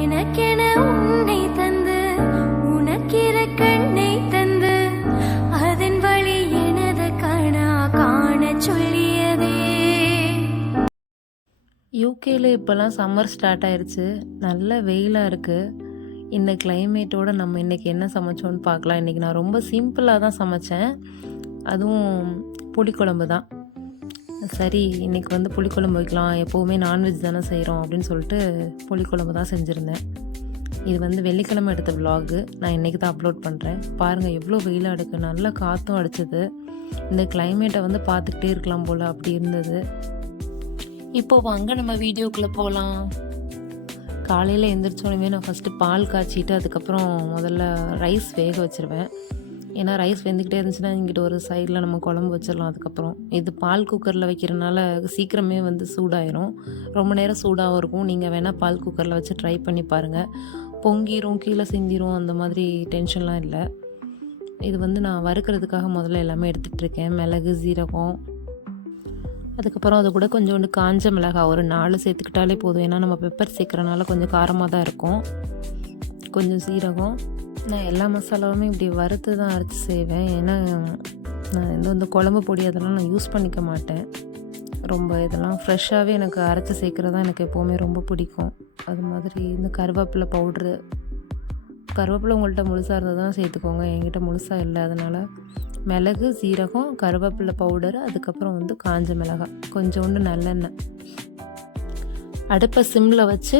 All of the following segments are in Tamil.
எனக்கென உன்னை தந்து உனக்கிற கண்ணை தந்து அதன் வழி எனது கணா காண சொல்லியதே. யூகேல இப்போல்லாம் சம்மர் ஸ்டார்ட் ஆயிடுச்சு நல்ல வெயிலாக இருக்குது இந்த கிளைமேட்டோட நம்ம இன்றைக்கி என்ன சமைச்சோன்னு பார்க்கலாம். இன்றைக்கி நான் ரொம்ப சிம்பிளாக தான் சமைச்சேன். அதுவும் புளிக்குழம்பு தான். சரி இன்றைக்கி வந்து புளிக்குழம்பு வைக்கலாம். எப்போவுமே நான்வெஜ் தானே செய்கிறோம் அப்படின்னு சொல்லிட்டு புளிக்குழம்பு தான் செஞ்சுருந்தேன். இது வந்து வெள்ளிக்கிழமை எடுத்த vlog. நான் இன்றைக்கி தான் அப்லோட் பண்ணுறேன் பாருங்கள் எவ்வளோ வெயிலாக இருக்குது நல்ல காற்றும் அடிச்சது. இந்த கிளைமேட்டை வந்து பார்த்துக்கிட்டே இருக்கலாம் போல் அப்படி இருந்தது. இப்போ வாங்க நம்ம வீடியோக்குள்ளே போகலாம் காலையில் எந்திரிச்சோடனே நான் ஃபஸ்ட்டு பால் காய்ச்சிட்டு அதுக்கப்புறம் முதல்ல ரைஸ் வேக வச்சிருவேன். ஏன்னா ரைஸ் வெந்துக்கிட்டே இருந்துச்சுன்னா இங்கிட்ட ஒரு சைடில் நம்ம குழம்பு வச்சிடலாம். அதுக்கப்புறம் இது பால் குக்கரில் வைக்கிறனால சீக்கிரமே வந்து சூடாயிரும். ரொம்ப நேரம் சூடாகவும் இருக்கும். நீங்கள் வேணால் பால் குக்கரில் வச்சு ட்ரை பண்ணி பாருங்கள் பொங்கிரும் கீழே சிந்திரும் அந்த மாதிரி டென்ஷன்லாம் இல்லை. இது வந்து நான் வறுக்கிறதுக்காக முதல்ல எல்லாமே எடுத்துகிட்டு இருக்கேன். மிளகு சீரகம். அதுக்கப்புறம் அது கூட கொஞ்சோண்டு காஞ்ச மிளகாய் ஒரு நாலு சேர்த்துக்கிட்டாலே போதும். ஏன்னா நம்ம பெப்பர் சேர்க்குறனால கொஞ்சம் காரமாக தான் இருக்கும். கொஞ்சம் சீரகம். நான் எல்லா மசாலாவுமே இப்படி வறுத்து தான் அரைச்சி செய்வேன். ஏன்னா நான் இந்த குழம்பு பொடி அதெல்லாம் நான் யூஸ் பண்ணிக்க மாட்டேன். ரொம்ப இதெல்லாம் ஃப்ரெஷ்ஷாகவே எனக்கு அரைச்சி சேர்க்குறது தான் எனக்கு எப்போவுமே ரொம்ப பிடிக்கும். அது மாதிரி இந்த கருவேப்பிலை பவுட்ரு கருவேப்பிலை உங்கள்கிட்ட முழுசாக இருந்ததுன்னா சேர்த்துக்கோங்க. என்கிட்ட முழுசாக இல்லை. அதனால் மிளகு சீரகம் கருவேப்பிலை பவுடர் அதுக்கப்புறம் வந்து காஞ்ச மிளகாய் கொஞ்சோண்டு நல்லெண்ணெய். அடுப்பை சிம்மில் வச்சு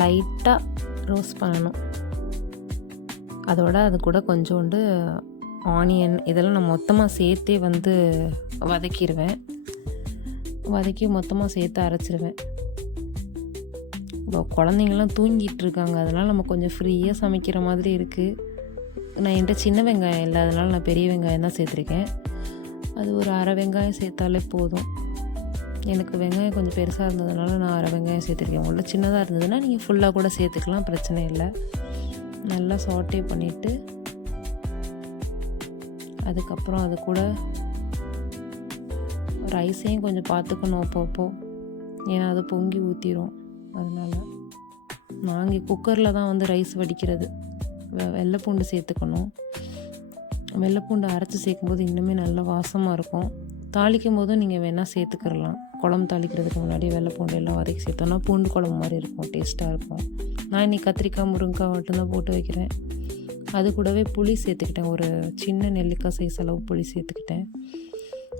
லைட்டாக ரோஸ்ட் பண்ணணும். அதோட அது கூட கொஞ்சோண்டு ஆனியன் இதெல்லாம் நான் மொத்தமாக சேர்த்தே வந்து வதக்கிடுவேன் வதக்கி மொத்தமாக சேர்த்து அரைச்சிருவேன். இப்போ குழந்தைங்கள்லாம் தூங்கிட்டு இருக்காங்க அதனால் நம்ம கொஞ்சம் ஃப்ரீயாக சமைக்கிற மாதிரி இருக்குது நான் என்கிட்ட சின்ன வெங்காயம் இல்லை. அதனால் நான் பெரிய வெங்காயம் தான் சேர்த்துருக்கேன். அது ஒரு அரை வெங்காயம் சேர்த்தாலே போதும். எனக்கு வெங்காயம் கொஞ்சம் பெருசாக இருந்ததுனால நான் அரை வெங்காயம் சேர்த்துருக்கேன். உள்ள சின்னதாக இருந்ததுன்னா நீங்கள் ஃபுல்லாக கூட சேர்த்துக்கலாம். பிரச்சனை இல்லை. நல்லா சாட்டே பண்ணிவிட்டு அதுக்கப்புறம் அது கூட ரைஸையும் கொஞ்சம் பார்த்துக்கணும் அப்பப்போ. ஏன்னா அது பொங்கி ஊற்றிடும் அதனால் நாங்கள் குக்கரில் தான் வந்து ரைஸ் வடிக்கிறது. வெ- வெள்ளைப்பூண்டு சேர்த்துக்கணும். வெள்ளைப்பூண்டு அரைச்சி சேர்க்கும்போது இன்னுமே நல்ல வாசமாக இருக்கும். தாளிக்கும் போதும் நீங்கள் வேணால் சேர்த்துக்கிறலாம். குழம்பு தாளிக்கிறதுக்கு முன்னாடி வெள்ளைப்பூண்டு எல்லாம் வதக்கி சேர்த்தோன்னா பூண்டு குழம்பு மாதிரி இருக்கும். டேஸ்ட்டாக இருக்கும். நான் இன்னைக்கு கத்திரிக்காய் முருங்கைக்காய் மட்டும்தான் போட்டு வைக்கிறேன். அது கூடவே புளி சேர்த்துக்கிட்டேன். ஒரு சின்ன நெல்லிக்காய் சைஸ் அளவு புளி சேர்த்துக்கிட்டேன்.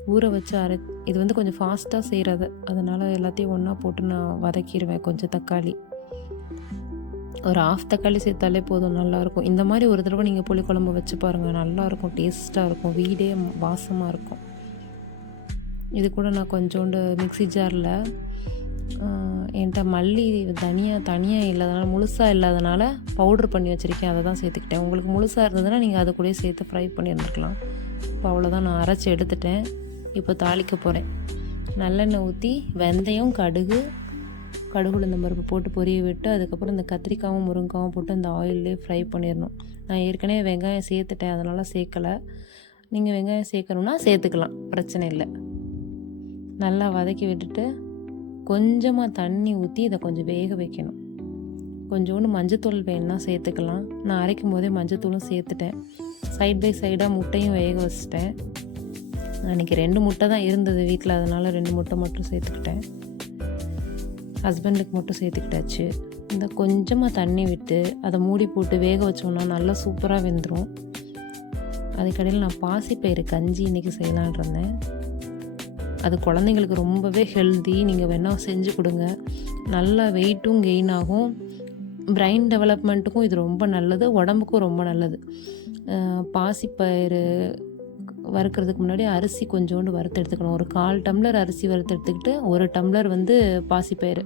ஊற வச்சு அரை இது வந்து கொஞ்சம் ஃபாஸ்ட்டாக செய்கிறது அதனால் எல்லாத்தையும் ஒன்றா போட்டு நான் வதக்கிடுவேன். கொஞ்சம் தக்காளி. ஒரு ஆஃப் தக்காளி சேர்த்தாலே போதும் நல்லாயிருக்கும். இந்த மாதிரி ஒரு தடவை நீங்கள் புளிக்குழம்பு வச்சு பாருங்கள் நல்லாயிருக்கும் டேஸ்ட்டாக இருக்கும். வீடே வாசமாக இருக்கும். இது கூட நான் கொஞ்சோண்டு மிக்ஸி ஜாரில் என்கிட்ட மல்லி தனியாக தனியாக இல்லாதனால முழுசாக இல்லாதனால பவுடர் பண்ணி வச்சுருக்கேன். அதை தான் சேர்த்துக்கிட்டேன். உங்களுக்கு முழுசாக இருந்ததுன்னா நீங்கள் அதை கூட சேர்த்து ஃப்ரை பண்ணியிருந்துருக்கலாம் இப்போ அவ்வளோதான் நான் அரைச்சி எடுத்துட்டேன். இப்போ தாளிக்க போகிறேன் நல்லெண்ணெய் ஊற்றி வெந்தயம் கடுகு கடுகு இந்த பருப்பு போட்டு பொரிய விட்டு அதுக்கப்புறம் இந்த கத்திரிக்காவும் முருங்காவும் போட்டு அந்த ஆயிலே ஃப்ரை பண்ணிடணும். நான் ஏற்கனவே வெங்காயம் சேர்த்துட்டேன். அதனால் சேர்க்கலை. நீங்கள் வெங்காயம் சேர்க்கணுன்னா சேர்த்துக்கலாம். பிரச்சனை இல்லை. நல்லா வதக்கி விட்டுட்டு கொஞ்சமாக தண்ணி ஊற்றி இதை கொஞ்சம் வேக வைக்கணும். கொஞ்சோண்டு மஞ்சத்தூள் வேணுன்னா சேர்த்துக்கலாம். நான் அரைக்கும் போதே மஞ்சத்தூளும் சேர்த்துட்டேன். சைட் பை சைடாக முட்டையும் வேக வச்சிட்டேன். அன்றைக்கி ரெண்டு முட்டை தான் இருந்தது வீட்டில் அதனால் ரெண்டு முட்டை மட்டும் சேர்த்துக்கிட்டேன். ஹஸ்பண்டுக்கு மட்டும் சேர்த்துக்கிட்டாச்சு. இந்த கொஞ்சமாக தண்ணி விட்டு அதை மூடி போட்டு வேக வச்சோம்னா நல்லா சூப்பராக வெந்துடும் அதுக்கடையில் நான் பாசிப்பயிறு கஞ்சி இன்றைக்கி செய்யலான் இருந்தேன். அது குழந்தைங்களுக்கு ரொம்பவே ஹெல்தி நீங்கள் வேணால் செஞ்சு கொடுங்க. நல்லா வெயிட்டும் கெயின் ஆகும். பிரெயின் டெவலப்மெண்ட்டுக்கும் இது ரொம்ப நல்லது. உடம்புக்கும் ரொம்ப நல்லது. பாசிப்பயிறு வறுக்கிறதுக்கு முன்னாடி அரிசி கொஞ்சோண்டு வறுத்து எடுத்துக்கணும். ஒரு கால் டம்ளர் அரிசி வறுத்து எடுத்துக்கிட்டு ஒரு டம்ளர் வந்து பாசிப்பயிறு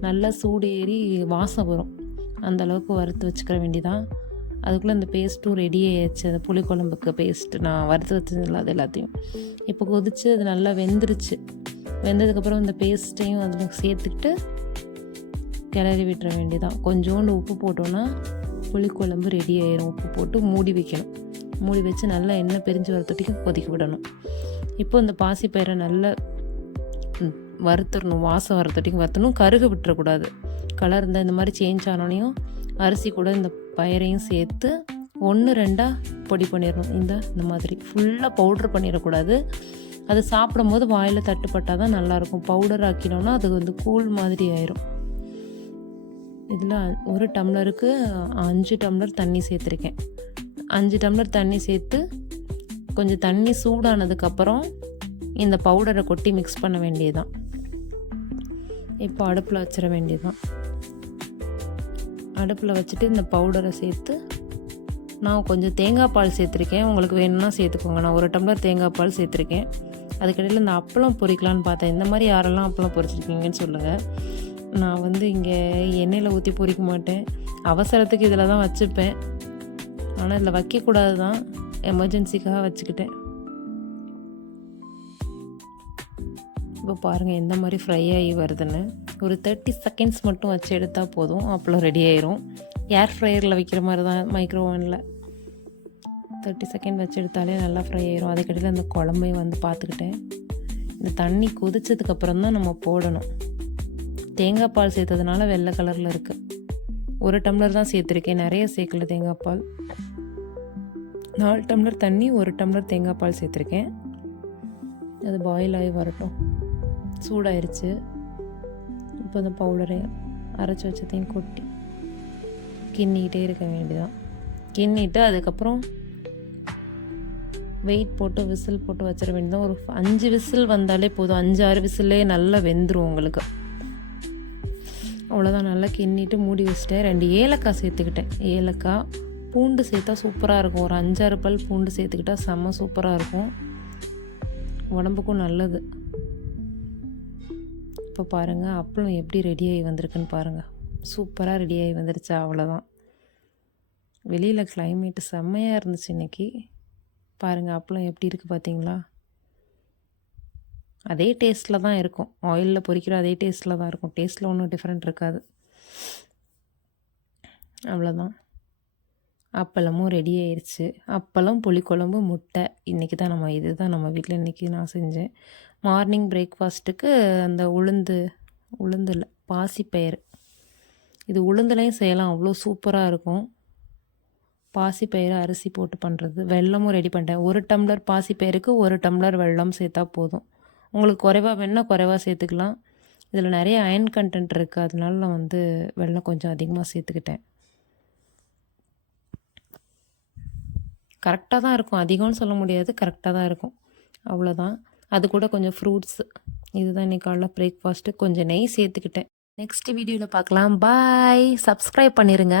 நல்லா சூடு ஏறி வாசம் வரும். அந்தளவுக்கு வறுத்து வச்சுக்கிற வேண்டிதான் அதுக்குள்ளே அந்த பேஸ்ட்டும் ரெடி ஆயிடுச்சு அந்த புளிக்குழம்புக்கு பேஸ்ட் நான் வறுத்து வச்சதில்ல அது எல்லாத்தையும். இப்போ கொதிச்சு அது நல்லா வெந்துருச்சு. வெந்ததுக்கப்புறம் இந்த பேஸ்ட்டையும் அதில் சேர்த்துக்கிட்டு கிளறி விட்டுற வேண்டியதான் கொஞ்சோண்டு உப்பு போட்டோன்னா புளிக்குழம்பு ரெடி ஆயிரும். உப்பு போட்டு மூடி வைக்கணும். மூடி வச்சு நல்லா எண்ணெய் பிரிஞ்சு வர கொதிக்க விடணும். இப்போ இந்த பாசிப்பயிரை நல்லா வறுத்துடணும் வாசம் வர வறுத்தணும். கருக விட்டுறக்கூடாது. கலர் இந்த இந்த மாதிரி சேஞ்ச் ஆனோனையும் அரிசி கூட இந்த பயரையும் சேர்த்து ஒன்று ரெண்டாக பொடி பண்ணிடணும். இந்த இந்த மாதிரி. ஃபுல்லாக பவுட்ரு பண்ணிடக்கூடாது. அது சாப்பிடும்போது வாயில் தட்டுப்பட்டால் தான் நல்லாயிருக்கும். பவுடர் ஆக்கினோன்னா அது வந்து கூழ் மாதிரி ஆயிரும். இதில் ஒரு டம்ளருக்கு அஞ்சு டம்ளர் தண்ணி சேர்த்துருக்கேன். அஞ்சு டம்ளர் தண்ணி சேர்த்து கொஞ்சம் தண்ணி சூடானதுக்கப்புறம் இந்த பவுடரை கொட்டி மிக்ஸ் பண்ண வேண்டியதுதான். இப்போ அடுப்பில் வச்சிட வேண்டியதுதான். அடுப்பில் வச்சுட்டு இந்த பவுடரை சேர்த்து நான் கொஞ்சம் தேங்காய் பால் சேர்த்துருக்கேன். உங்களுக்கு வேணும்னா சேர்த்துக்கோங்க. நான் ஒரு டம்ளர் தேங்காய் பால் சேர்த்துருக்கேன். அதுக்கடையில் இந்த அப்பளம் பொரிக்கலான்னு பார்த்தேன். இந்த மாதிரி யாரெல்லாம் அப்பளம் பொரிச்சிருக்கீங்கன்னு சொல்லுங்கள் நான் வந்து இங்கே எண்ணெயில் ஊற்றி பொரிக்க மாட்டேன். அவசரத்துக்கு இதில் தான் வச்சுப்பேன். ஆனால் இதில் வைக்கக்கூடாது தான். எமர்ஜென்சிக்காக வச்சுக்கிட்டேன். இப்போ பாருங்கள் எந்த மாதிரி ஃப்ரை ஆகி வருதுன்னு. ஒரு தேர்ட்டி செகண்ட்ஸ் மட்டும் வச்சு எடுத்தால் போதும். அப்பளம் ரெடி ஆயிரும். ஏர் ஃப்ரையரில் வைக்கிற மாதிரி தான் மைக்ரோ ஓவனில் தேர்ட்டி செகண்ட் வச்சு எடுத்தாலே நல்லா ஃப்ரை ஆயிரும். அதுக்கடையில் அந்த குழம்பையும் வந்து பார்த்துக்கிட்டேன். இந்த தண்ணி கொதிச்சதுக்கப்புறம் தான் நம்ம போடணும். தேங்காய் பால் சேர்த்ததுனால வெள்ளை கலரில் இருக்குது ஒரு டம்ளர் தான் சேர்த்துருக்கேன். நிறைய சேர்க்கல தேங்காய் பால். நாலு டம்ளர் தண்ணி ஒரு டம்ளர் தேங்காய் பால் சேர்த்துருக்கேன். அது பாயில் ஆகி வரட்டும். சூடாயிருச்சு. இப்போ இந்த பவுடரை அரைச்சி வச்சதையும் கொட்டி கிண்ணிக்கிட்டே இருக்க வேண்டியதான் கிண்ணிட்டு அதுக்கப்புறம் வெயிட் போட்டு விசில் போட்டு வச்சிட வேண்டியதான் ஒரு அஞ்சு விசில் வந்தாலே போதும். அஞ்சு ஆறு விசிலே நல்லா வெந்துடும் உங்களுக்கு. அவ்வளோதான் நல்லா கிண்ணிட்டு மூடி வச்சுட்டேன். ரெண்டு ஏலக்காய் சேர்த்துக்கிட்டேன். ஏலக்காய் பூண்டு சேர்த்தா சூப்பராக இருக்கும். ஒரு அஞ்சாறு பல் பூண்டு சேர்த்துக்கிட்டா செம்ம சூப்பராக இருக்கும். உடம்புக்கும் நல்லது. இப்போ பாருங்கள் அப்பளம் எப்படி ரெடியாகி வந்திருக்குன்னு பாருங்கள் சூப்பராக ரெடியாகி வந்துருச்சா அவ்வளோதான் வெளியில் கிளைமேட்டு செம்மையாக இருந்துச்சு இன்னைக்கு. பாருங்கள் அப்பளம் எப்படி இருக்குது பார்த்தீங்களா அதே டேஸ்ட்டில் தான் இருக்கும். ஆயிலில் பொரிக்கிற அதே டேஸ்ட்டில் தான் இருக்கும். டேஸ்ட்டில் ஒன்றும் டிஃப்ரெண்ட் இருக்காது. அவ்வளோதான் அப்பளமும் ரெடி ஆயிடுச்சு அப்பளம் புளிக்குழம்பு முட்டை. இன்றைக்கி தான் நம்ம இது தான் நம்ம வீட்டில் இன்றைக்கி நான் செஞ்சேன். மார்னிங் பிரேக்ஃபாஸ்ட்டுக்கு அந்த உளுந்து உளுந்தில் பாசிப்பயிறு. இது உளுந்துலையும் செய்யலாம். அவ்வளோ சூப்பராக இருக்கும். பாசிப்பயிறு அரிசி போட்டு பண்ணுறது வெல்லமும் ரெடி பண்ணிட்டேன். ஒரு டம்ளர் பாசிப்பயிருக்கு ஒரு டம்ளர் வெல்லம் சேர்த்தா போதும். உங்களுக்கு குறைவாக வேணால் குறைவாக சேர்த்துக்கலாம். இதில் நிறைய அயன் கண்டென்ட் இருக்குது அதனால நான் வந்து வெள்ளம் கொஞ்சம் அதிகமாக சேர்த்துக்கிட்டேன். கரெக்டாக தான் இருக்கும். அதிகம்னு சொல்ல முடியாது. கரெக்டாக தான் இருக்கும். அவ்வளோதான் அது கூட கொஞ்சம் ஃப்ரூட்ஸ். இதுதான் இன்னைக்கு காலைல பிரேக்ஃபாஸ்ட்டு. கொஞ்சம் நெய் சேர்த்துக்கிட்டேன். நெக்ஸ்ட் வீடியோவில் பார்க்கலாம். பாய். சப்ஸ்கிரைப் பண்ணிடுங்க